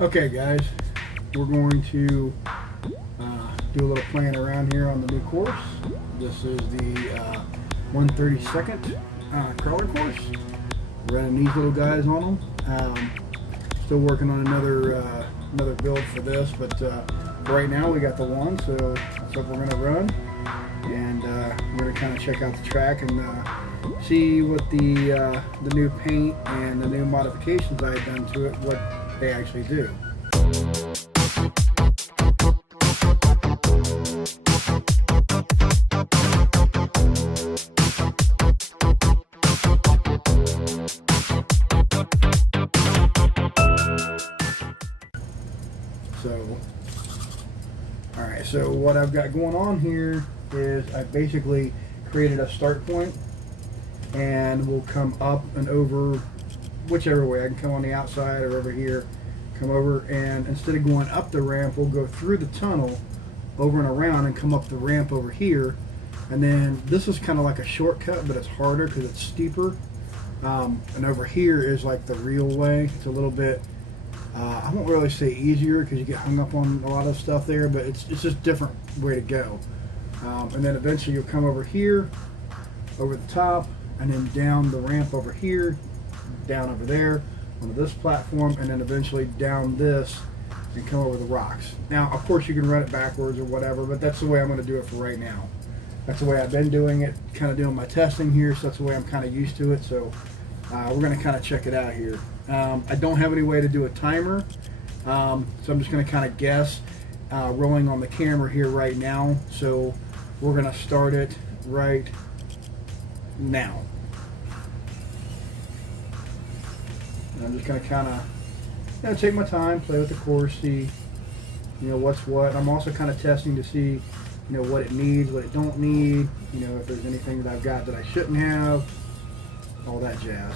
Okay guys, we're going to do a little playing around here on the new course. This is the 132nd crawler course. Running these little guys on them. Still working on another build for this, but right now we got the one, so that's what we're going to run. And we're going to kind of check out the track and see what the new paint and the new modifications I had done to it, what they actually do. So, alright, so what I've got going on here is I basically created a start point, and we'll come up and over whichever way. I can come on the outside or over here, come over, and instead of going up the ramp, we'll go through the tunnel, over and around, and come up the ramp over here. And then this is kind of like a shortcut, but it's harder because it's steeper. And over here is like the real way. It's a little bit, I won't really say easier because you get hung up on a lot of stuff there, but it's just a different way to go. And then eventually you'll come over here, over the top, and then down the ramp over here, down over there, onto this platform, and then eventually down this and come over the rocks. Now, of course, you can run it backwards or whatever, but that's the way I'm going to do it for right now. That's the way I've been doing it, kind of doing my testing here, so that's the way I'm kind of used to it. So we're going to kind of check it out here. I don't have any way to do a timer, so I'm just going to kind of guess, rolling on the camera here right now. So we're going to start it right now. And I'm just going to kind of take my time, play with the course, see what's what. I'm also kind of testing to see what it needs, what it don't need, if there's anything that I've got that I shouldn't have, all that jazz.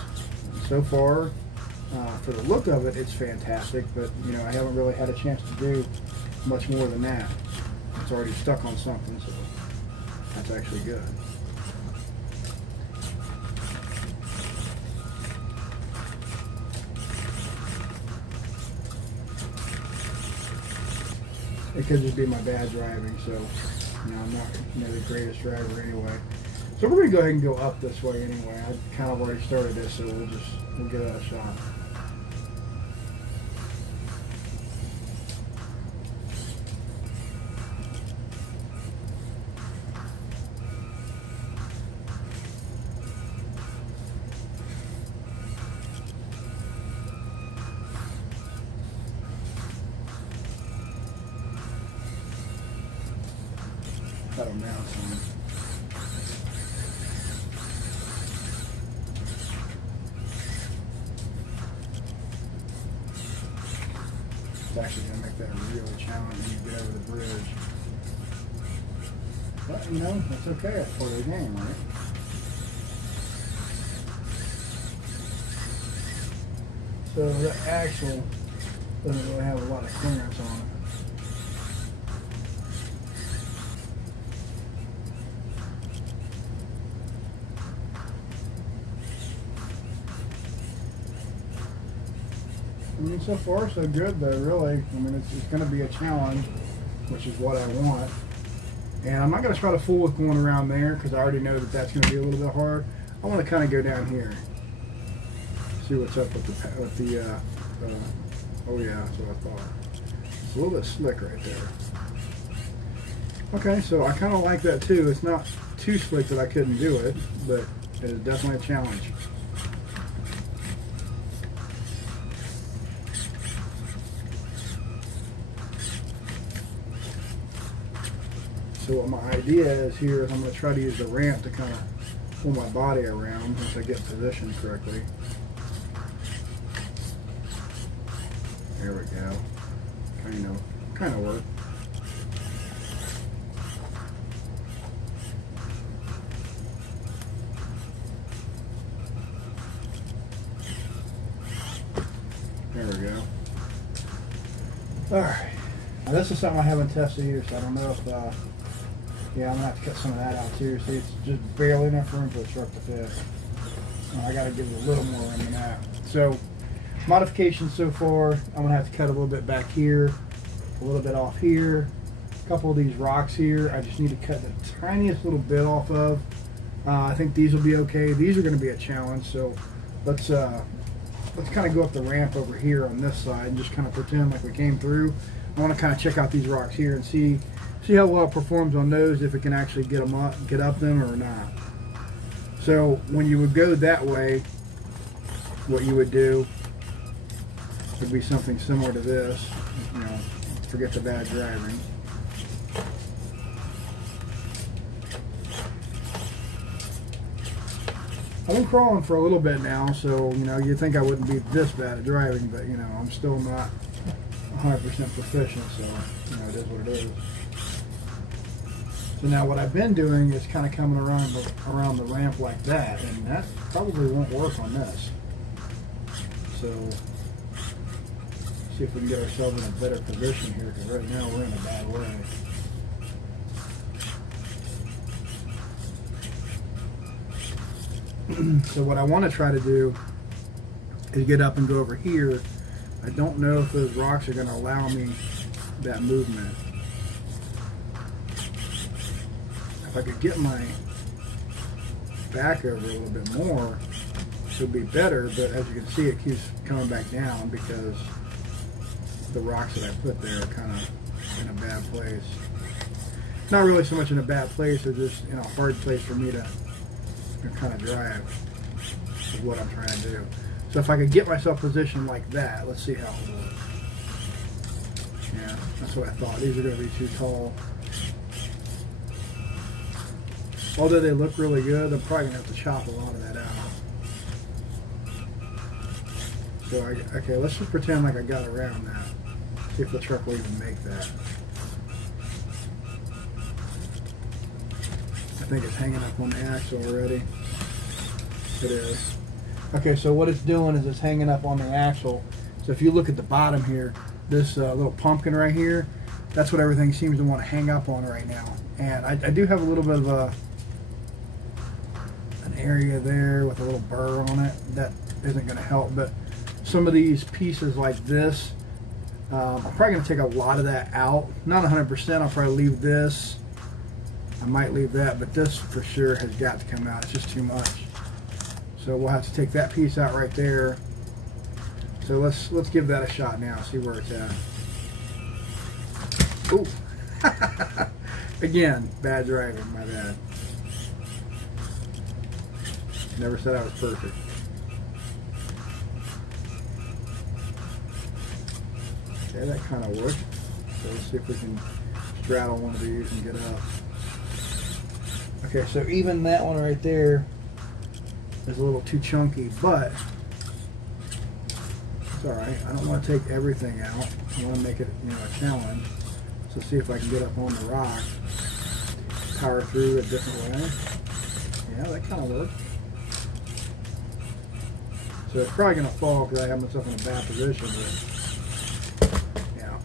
And so far, for the look of it, it's fantastic, but I haven't really had a chance to do much more than that. It's already stuck on something, so that's actually good. It could just be my bad driving, so I'm not the greatest driver anyway. So we're going to go ahead and go up this way anyway. I kind of already started this, so we'll give it a shot. That'll mount some. It's actually going to make that really challenging when you get over the bridge. But, that's okay. That's part of the game, right? So the axle doesn't really have a lot of clearance on it. So far, so good, though, really. It's going to be a challenge, which is what I want. And I'm not going to try to fool with going around there, because I already know that that's going to be a little bit hard. I want to kind of go down here. See what's up with the oh yeah, that's what I thought. It's a little bit slick right there. Okay, so I kind of like that, too. It's not too slick that I couldn't do it, but it is definitely a challenge. So what my idea is here is I'm going to try to use the ramp to kind of pull my body around once I get positioned correctly. There we go. Kind of work. There we go. All right. Now this is something I haven't tested either, so I don't know if yeah, I'm going to have to cut some of that out too. See, it's just barely enough room for a truck to fit. I got to give it a little more room than that. So Modifications so far, I'm going to have to cut a little bit back here, a little bit off here, a couple of these rocks here I just need to cut the tiniest little bit off of. I think these will be okay. These are going to be a challenge, so let's kind of go up the ramp over here on this side and just kind of pretend like we came through. I want to kind of check out these rocks here and see how well it performs on those, if it can actually get up them or not. So when you would go that way, what you would do would be something similar to this. You know, forget the bad driving. I've been crawling for a little bit now, so you know, you'd think I wouldn't be this bad at driving, but you know, I'm still not 100% proficient, so you know, it is what it is. So now what I've been doing is kind of coming around the ramp like that, and that probably won't work on this. So see if we can get ourselves in a better position here, because right now we're in a bad way. So what I want to try to do is get up and go over here. I don't know if those rocks are going to allow me that movement. If I could get my back over a little bit more, it would be better, but as you can see, it keeps coming back down because the rocks that I put there are kind of in a bad place. Not really so much in a bad place, they're just in a hard place for me to kind of drive, is what I'm trying to do. So if I could get myself positioned like that, let's see how it works. Yeah, that's what I thought. These are going to be too tall. Although they look really good, I'm probably going to have to chop a lot of that out. So, okay, let's just pretend like I got around that. See if the truck will even make that. I think it's hanging up on the axle already. It is. Okay, so what it's doing is it's hanging up on the axle. So if you look at the bottom here, this little pumpkin right here, that's what everything seems to want to hang up on right now. And I do have a little bit of an area there with a little burr on it. That isn't going to help, but some of these pieces like this, I'm probably going to take a lot of that out. Not 100%, I'll probably leave this. I might leave that, but this for sure has got to come out. It's just too much. So we'll have to take that piece out right there. So let's give that a shot now, see where it's at. Ooh. Again, bad driving, my bad. Never said I was perfect. Okay, that kind of worked. So let's see if we can straddle one of these and get up. Okay, so even that one right there is a little too chunky, but it's alright. I don't want to take everything out. I want to make it, you know, a challenge. So see if I can get up on the rock, power through a different way. Yeah, that kind of worked. So it's probably going to fall because I have myself in a bad position. But, yeah.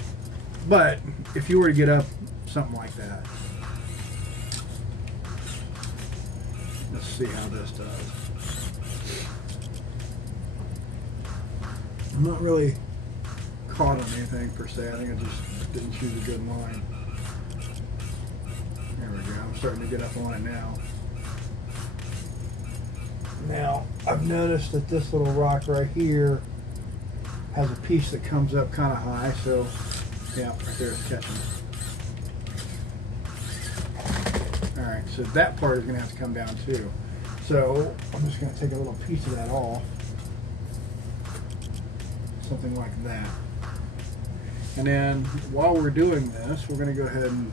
But if you were to get up something like that, let's see how this does. I'm not really caught on anything per se. I think I just didn't choose a good line. There we go. I'm starting to get up on it now. Now, I've noticed that this little rock right here has a piece that comes up kind of high, so yeah, right there it's catching it. Alright, so that part is going to have to come down too. So, I'm just going to take a little piece of that off. Something like that. And then, while we're doing this, we're going to go ahead and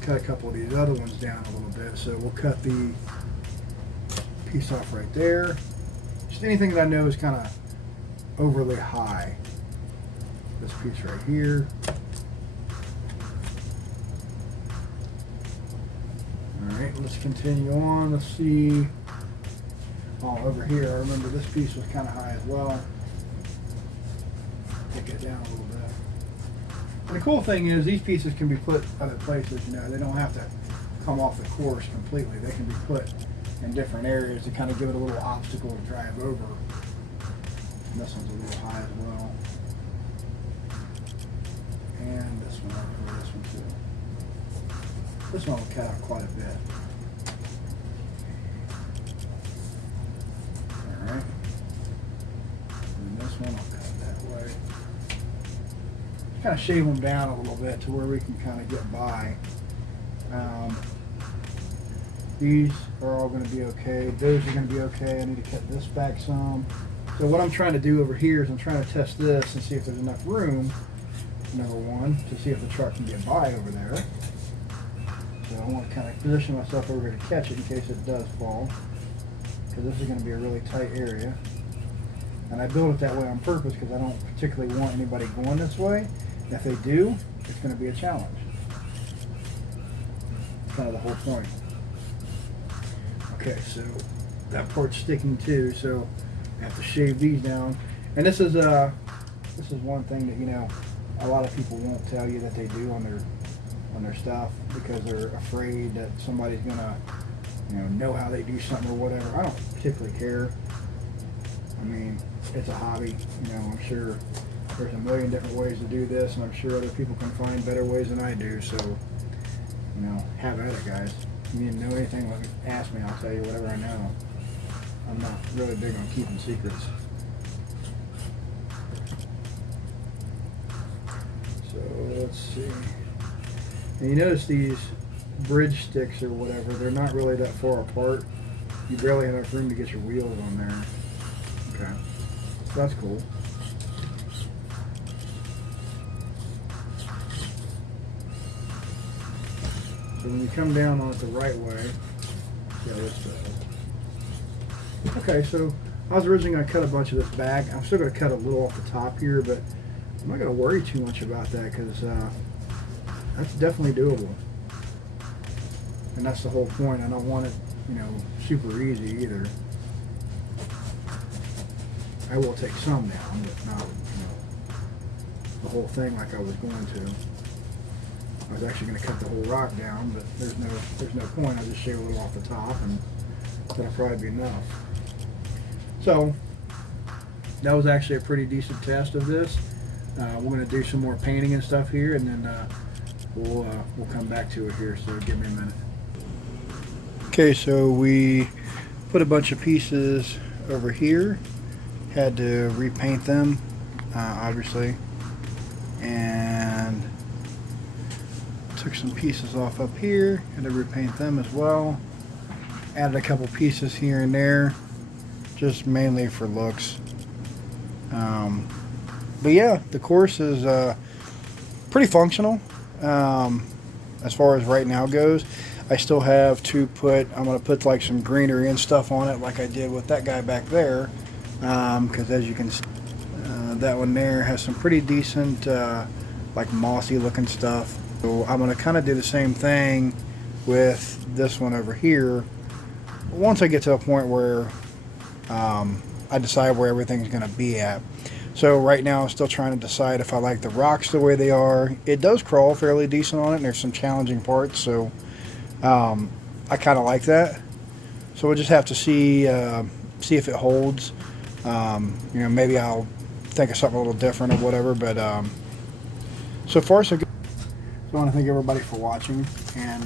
cut a couple of these other ones down a little bit. So, we'll cut the piece off right there. Just anything that I know is kind of overly high. This piece right here. Alright, let's continue on. Let's see. Oh, over here, I remember this piece was kind of high as well. Take it down a little bit. And the cool thing is these pieces can be put other places, you know, they don't have to come off the course completely. They can be put in different areas to kind of give it a little obstacle to drive over. And this one's a little high as well. And this one over this one too. This one will cut out quite a bit. Alright. And this one I'll cut that way. Kind of shave them down a little bit to where we can kind of get by. These are all going to be okay. Those are going to be okay. I need to cut this back some. So what I'm trying to do over here is I'm trying to test this and see if there's enough room, number one, to see if the truck can get by over there. So I want to kind of position myself over here to catch it in case it does fall, because this is going to be a really tight area. And I built it that way on purpose because I don't particularly want anybody going this way. And if they do, it's going to be a challenge. That's kind of the whole point. Okay, so that part's sticking too, so I have to shave these down. And this is one thing that, you know, a lot of people won't tell you that they do on their stuff because they're afraid that somebody's gonna, you know how they do something or whatever. I don't particularly care. I mean, it's a hobby. You know, I'm sure there's a million different ways to do this, and I'm sure other people can find better ways than I do. So, you know, have at it, guys. If you know anything, ask me. I'll tell you whatever I know. I'm not really big on keeping secrets. So let's see. And you notice these bridge sticks or whatever, they're not really that far apart. You barely have enough room to get your wheels on there. Okay, so that's cool. So when you come down on it the right way, yeah, this way. Okay, so I was originally going to cut a bunch of this back. I'm still going to cut a little off the top here, but I'm not going to worry too much about that because that's definitely doable. And that's the whole point. I don't want it, you know, super easy either. I will take some down, but not, you know, the whole thing like I was going to. I was actually going to cut the whole rock down, but there's no point. I'll just shave a little off the top, and that'll probably be enough. So that was actually a pretty decent test of this. We're going to do some more painting and stuff here, and then we'll come back to it here. So give me a minute. Okay, so we put a bunch of pieces over here. Had to repaint them, obviously, and took some pieces off up here. Had to repaint them as well. Added a couple pieces here and there, just mainly for looks. But yeah, the course is pretty functional as far as right now goes. I still have to I'm going to put like some greenery and stuff on it like I did with that guy back there, because as you can see, that one there has some pretty decent like mossy looking stuff. So I'm going to kind of do the same thing with this one over here once I get to a point where I decide where everything's going to be at. So right now I'm still trying to decide if I like the rocks the way they are. It does crawl fairly decent on it, and there's some challenging parts, so I kind of like that. So we'll just have to see if it holds. You know, maybe I'll think of something a little different or whatever, but so far so good. So I want to thank everybody for watching, and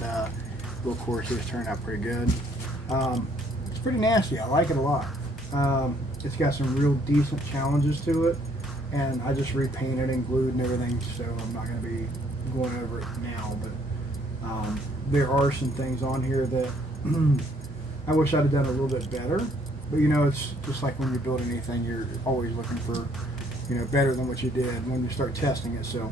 the course has turned out pretty good. It's pretty nasty. I like it a lot. It's got some real decent challenges to it, and I just repainted and glued and everything, so I'm not going to be going over it now, but there are some things on here that I wish I'd have done a little bit better. But you know, it's just like when you're building anything, you're always looking for, you know, better than what you did when you start testing it. So